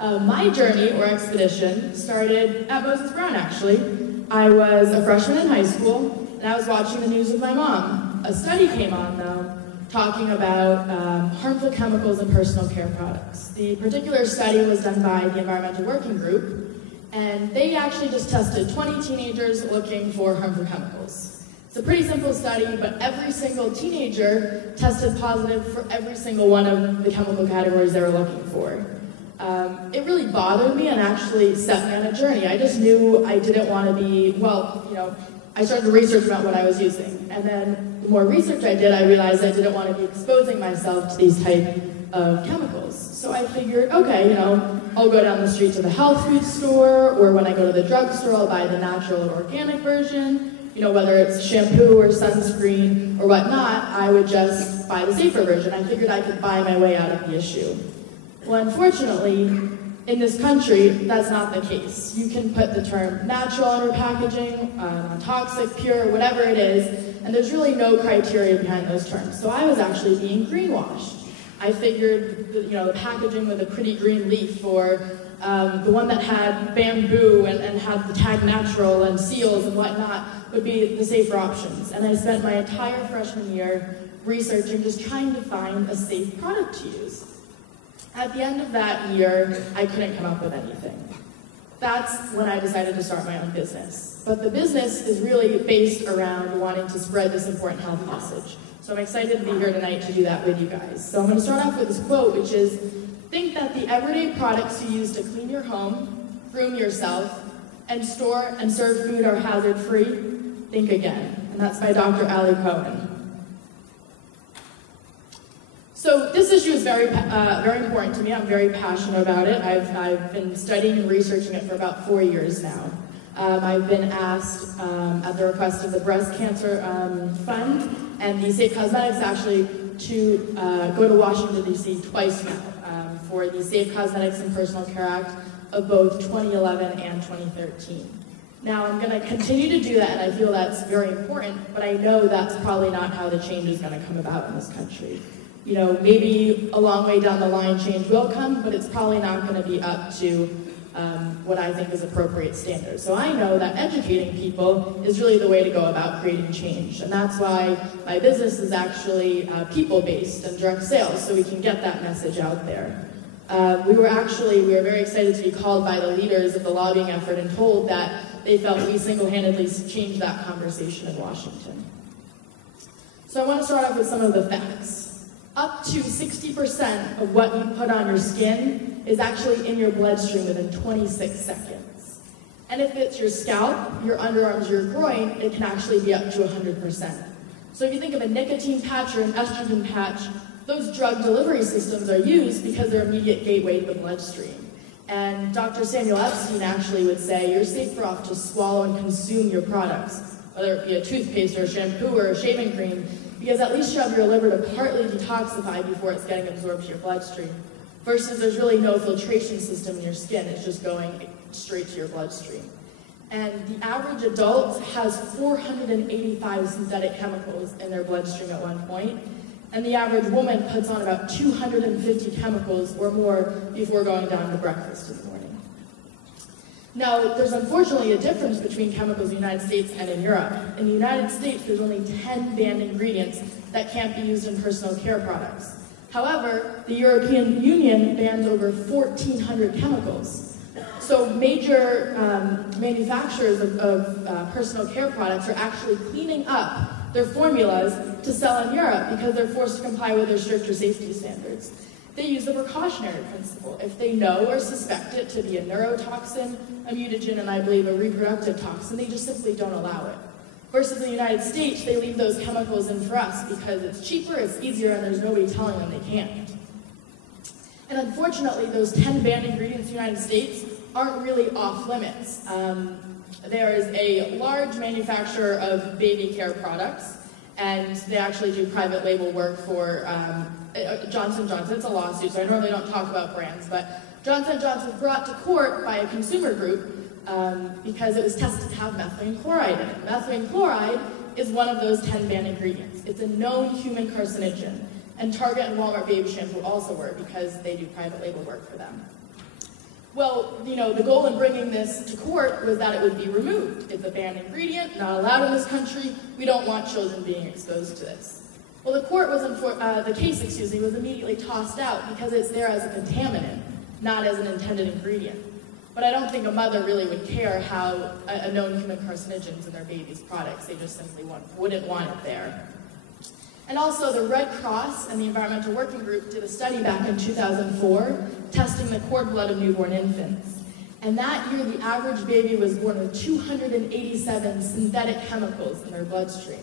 My journey, or expedition, started at Moses Brown, actually. I was a freshman in high school, and I was watching the news with my mom. A study came on, though, talking about harmful chemicals in personal care products. The particular study was done by the Environmental Working Group, and they actually just tested 20 teenagers looking for harmful chemicals. It's a pretty simple study, but every single teenager tested positive for every single one of the chemical categories they were looking for. It really bothered me and actually set me on a journey. I just knew I didn't want to be, well, you know, I started to research about what I was using. And then the more research I did, I realized I didn't want to be exposing myself to these type of chemicals. So I figured, okay, you know, I'll go down the street to the health food store, or when I go to the drugstore, I'll buy the natural or organic version. You know, whether it's shampoo or sunscreen or whatnot, I would just buy the safer version. I figured I could buy my way out of the issue. Well, unfortunately, in this country, that's not the case. You can put the term natural on your packaging, non-toxic, pure, whatever it is, and there's really no criteria behind those terms. So I was actually being greenwashed. I figured, you know, the packaging with a pretty green leaf, or the one that had bamboo and had the tag natural and seals and whatnot would be the safer options. And I spent my entire freshman year researching, just trying to find a safe product to use. At the end of that year, I couldn't come up with anything. That's when I decided to start my own business. But the business is really based around wanting to spread this important health message. So I'm excited to be here tonight to do that with you guys. So I'm going to start off with this quote, which is, think that the everyday products you use to clean your home, groom yourself, and store and serve food are hazard-free. Think again. And that's by Dr. Ali Cohen. So this issue is very important to me. I'm very passionate about it. I've been studying and researching it for about 4 years now. I've been asked, at the request of the Breast Cancer Fund and the Safe Cosmetics, actually, to go to Washington, D.C. twice now for the Safe Cosmetics and Personal Care Act of both 2011 and 2013. Now, I'm going to continue to do that, and I feel that's very important, but I know that's probably not how the change is going to come about in this country. You know, maybe a long way down the line change will come, but it's probably not going to be up to what I think is appropriate standards. So I know that educating people is really the way to go about creating change, and that's why my business is actually people-based and direct sales, so we can get that message out there. We were very excited to be called by the leaders of the lobbying effort and told that they felt we single-handedly changed that conversation in Washington. So I want to start off with some of the facts. Up to 60% of what you put on your skin is actually in your bloodstream within 26 seconds. And if it's your scalp, your underarms, your groin, it can actually be up to 100%. So if you think of a nicotine patch or an estrogen patch, those drug delivery systems are used because they're immediate gateway to the bloodstream. And Dr. Samuel Epstein actually would say you're safer off to swallow and consume your products, whether it be a toothpaste or a shampoo or a shaving cream, because at least you have your liver to partly detoxify before it's getting absorbed to your bloodstream. Versus there's really no filtration system in your skin, it's just going straight to your bloodstream. And the average adult has 485 synthetic chemicals in their bloodstream at one point, and the average woman puts on about 250 chemicals or more before going down to breakfast in the morning. Now, there's unfortunately a difference between chemicals in the United States and in Europe. In the United States, there's only 10 banned ingredients that can't be used in personal care products. However, the European Union bans over 1,400 chemicals. So major manufacturers of personal care products are actually cleaning up their formulas to sell in Europe because they're forced to comply with their stricter safety standards. They use the precautionary principle. If they know or suspect it to be a neurotoxin, a mutagen, and I believe a reproductive toxin, they just simply don't allow it. Versus in the United States, they leave those chemicals in for us because it's cheaper, it's easier, and there's nobody telling them they can't. And unfortunately, those 10 banned ingredients in the United States aren't really off limits. There is a large manufacturer of baby care products, and they actually do private label work for Johnson & Johnson. It's a lawsuit, so I normally don't talk about brands, but Johnson & Johnson was brought to court by a consumer group because it was tested to have methylene chloride in it. Methylene chloride is one of those 10 banned ingredients. It's a known human carcinogen, and Target and Walmart baby shampoo also were because they do private label work for them. Well, the goal in bringing this to court was that it would be removed. It's a banned ingredient, not allowed in this country. We don't want children being exposed to this. Well, the case was immediately tossed out because it's there as a contaminant, not as an intended ingredient. But I don't think a mother really would care how a known human carcinogen's in their baby's products. They just simply wouldn't want it there. And also, the Red Cross and the Environmental Working Group did a study back in 2004 testing the cord blood of newborn infants. And that year, the average baby was born with 287 synthetic chemicals in their bloodstream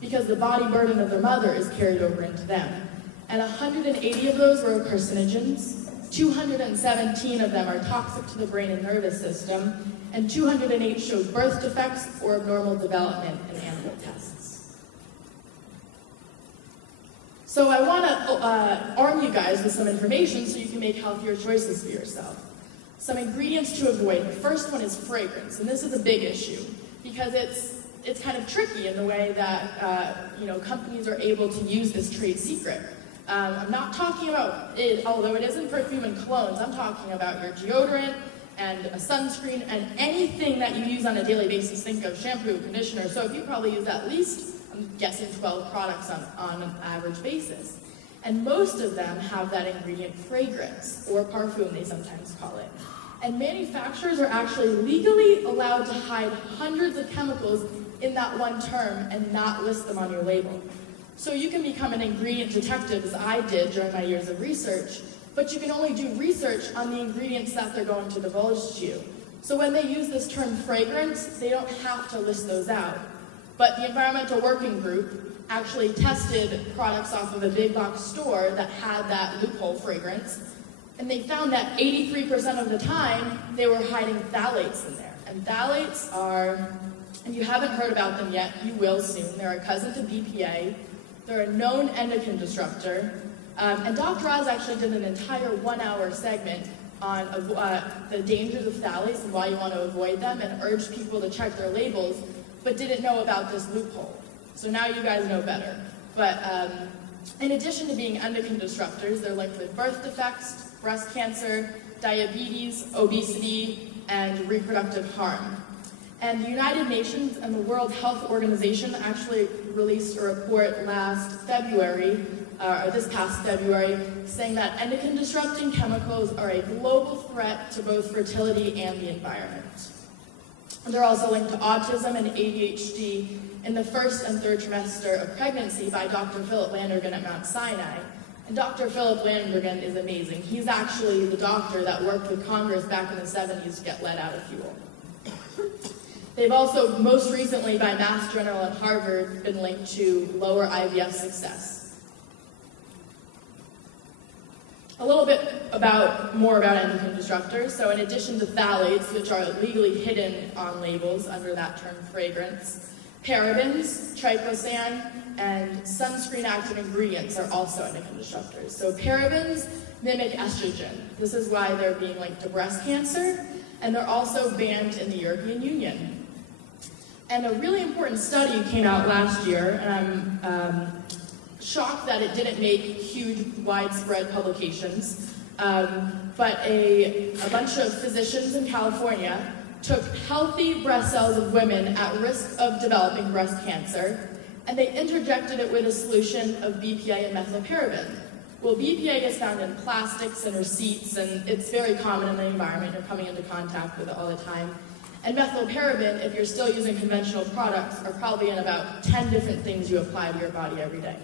because the body burden of their mother is carried over into them. And 180 of those were carcinogens, 217 of them are toxic to the brain and nervous system, and 208 showed birth defects or abnormal development in animal tests. So I want to arm you guys with some information so you can make healthier choices for yourself. Some ingredients to avoid. The first one is fragrance, and this is a big issue because it's kind of tricky in the way that companies are able to use this trade secret. I'm not talking about it, although it isn't perfume and colognes, I'm talking about your deodorant and a sunscreen and anything that you use on a daily basis. Think of shampoo, conditioner, soap. You probably use at least, I'm guessing, 12 products on an average basis. And most of them have that ingredient fragrance, or parfum they sometimes call it. And manufacturers are actually legally allowed to hide hundreds of chemicals in that one term and not list them on your label. So you can become an ingredient detective, as I did during my years of research, but you can only do research on the ingredients that they're going to divulge to you. So when they use this term fragrance, they don't have to list those out. But the Environmental Working Group actually tested products off of a big box store that had that loophole fragrance, and they found that 83% of the time, they were hiding phthalates in there. And phthalates are, and you haven't heard about them yet, you will soon. They're a cousin to BPA. They're a known endocrine disruptor. And Dr. Oz actually did an entire 1-hour segment on the dangers of phthalates and why you want to avoid them, and urged people to check their labels, but didn't know about this loophole. So now you guys know better. But in addition to being endocrine disruptors, they're linked with birth defects, breast cancer, diabetes, obesity, and reproductive harm. And the United Nations and the World Health Organization actually released a report last February, or this past February, saying that endocrine disrupting chemicals are a global threat to both fertility and the environment. And they're also linked to autism and ADHD in the first and third trimester of pregnancy by Dr. Philip Landrigan at Mount Sinai. And Dr. Philip Landrigan is amazing. He's actually the doctor that worked with Congress back in the 70s to get lead out of fuel. They've also, most recently by Mass General and Harvard, been linked to lower IVF success. A little bit more about endocrine disruptors. So in addition to phthalates, which are legally hidden on labels under that term fragrance, parabens, triclosan, and sunscreen active ingredients are also endocrine disruptors. So parabens mimic estrogen. This is why they're being linked to breast cancer, and they're also banned in the European Union. And a really important study came out last year, and I'm shocked that it didn't make huge, widespread publications, but a bunch of physicians in California took healthy breast cells of women at risk of developing breast cancer, and they interjected it with a solution of BPA and methylparaben. Well, BPA is found in plastics and receipts, and it's very common in the environment. You're coming into contact with it all the time. And methylparaben, if you're still using conventional products, are probably in about 10 different things you apply to your body every day.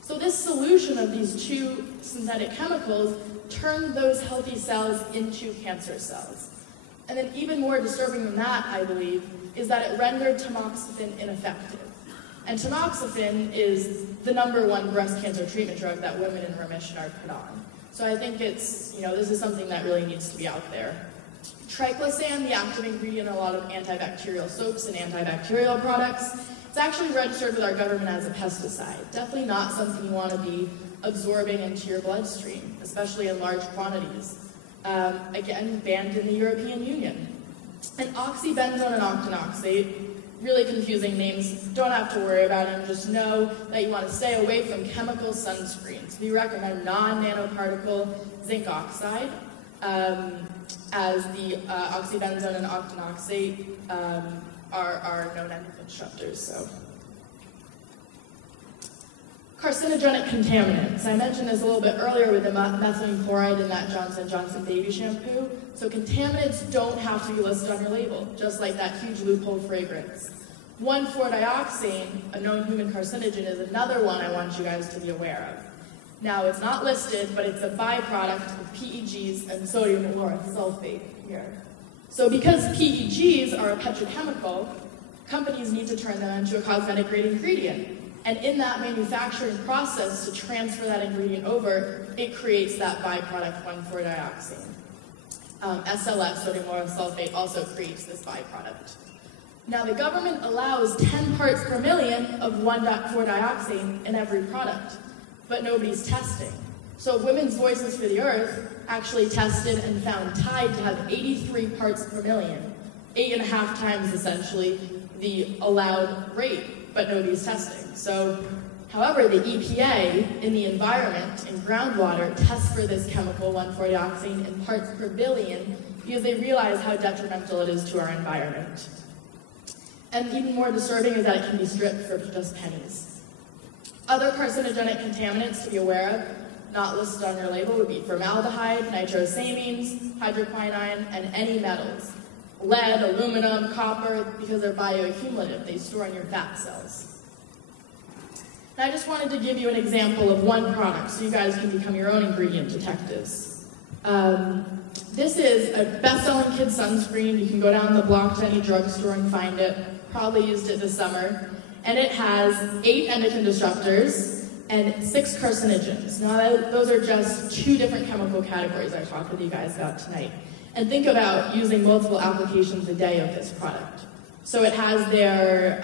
So this solution of these two synthetic chemicals turned those healthy cells into cancer cells. And then even more disturbing than that, I believe, is that it rendered tamoxifen ineffective. And tamoxifen is the #1 breast cancer treatment drug that women in remission are put on. So I think it's, this is something that really needs to be out there. Triclosan, the active ingredient in a lot of antibacterial soaps and antibacterial products, it's actually registered with our government as a pesticide. Definitely not something you want to be absorbing into your bloodstream, especially in large quantities. Again, banned in the European Union. And oxybenzone and octinoxate, really confusing names, don't have to worry about them, just know that you want to stay away from chemical sunscreens. We recommend non-nanoparticle zinc oxide, as the oxybenzone and octinoxate are known endocrine disruptors. So, carcinogenic contaminants. I mentioned this a little bit earlier with the methylene chloride in that Johnson & Johnson baby shampoo. So contaminants don't have to be listed on your label, just like that huge loophole fragrance. 1,4-dioxane, a known human carcinogen, is another one I want you guys to be aware of. Now, it's not listed, but it's a byproduct of PEGs and sodium lauryl sulfate here. So because PEGs are a petrochemical, companies need to turn them into a cosmetic-grade ingredient. And in that manufacturing process, to transfer that ingredient over, it creates that byproduct 1,4-dioxane. SLS, sodium lauryl sulfate, also creates this byproduct. Now, the government allows 10 parts per million of 1,4-dioxane in every product, but nobody's testing. So Women's Voices for the Earth actually tested and found Tide to have 83 parts per million, 8.5 times essentially the allowed rate, but nobody's testing. So, however, the EPA in the environment, in groundwater, tests for this chemical 1,4-dioxane in parts per billion because they realize how detrimental it is to our environment. And even more disturbing is that it can be stripped for just pennies. Other carcinogenic contaminants to be aware of, not listed on your label, would be formaldehyde, nitrosamines, hydroquinone, and any metals. Lead, aluminum, copper, because they're bioaccumulative, they store in your fat cells. Now, I just wanted to give you an example of one product so you guys can become your own ingredient detectives. This is a best-selling kid sunscreen. You can go down the block to any drugstore and find it. Probably used it this summer. And it has 8 endocrine disruptors and 6 carcinogens. Now, those are just 2 different chemical categories I talked with you guys about tonight. And think about using multiple applications a day of this product. So it has their,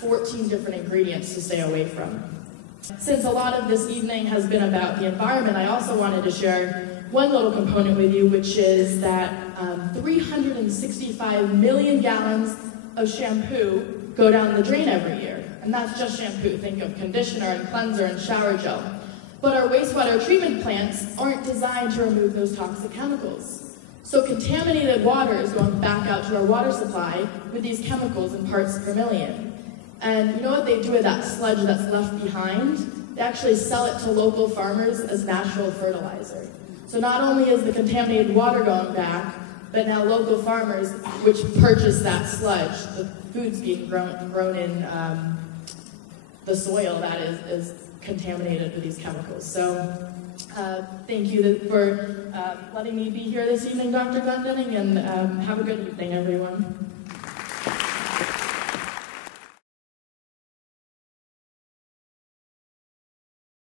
14 different ingredients to stay away from. Since a lot of this evening has been about the environment, I also wanted to share one little component with you, which is that 365 million gallons of shampoo go down the drain every year. And that's just shampoo. Think of conditioner and cleanser and shower gel. But our wastewater treatment plants aren't designed to remove those toxic chemicals. So contaminated water is going back out to our water supply with these chemicals in parts per million. And you know what they do with that sludge that's left behind? They actually sell it to local farmers as natural fertilizer. So not only is the contaminated water going back, but now local farmers, which purchase that sludge, the food's being grown in the soil that is contaminated with these chemicals. So thank you for letting me be here this evening, Dr. Glendenning, and have a good evening, everyone.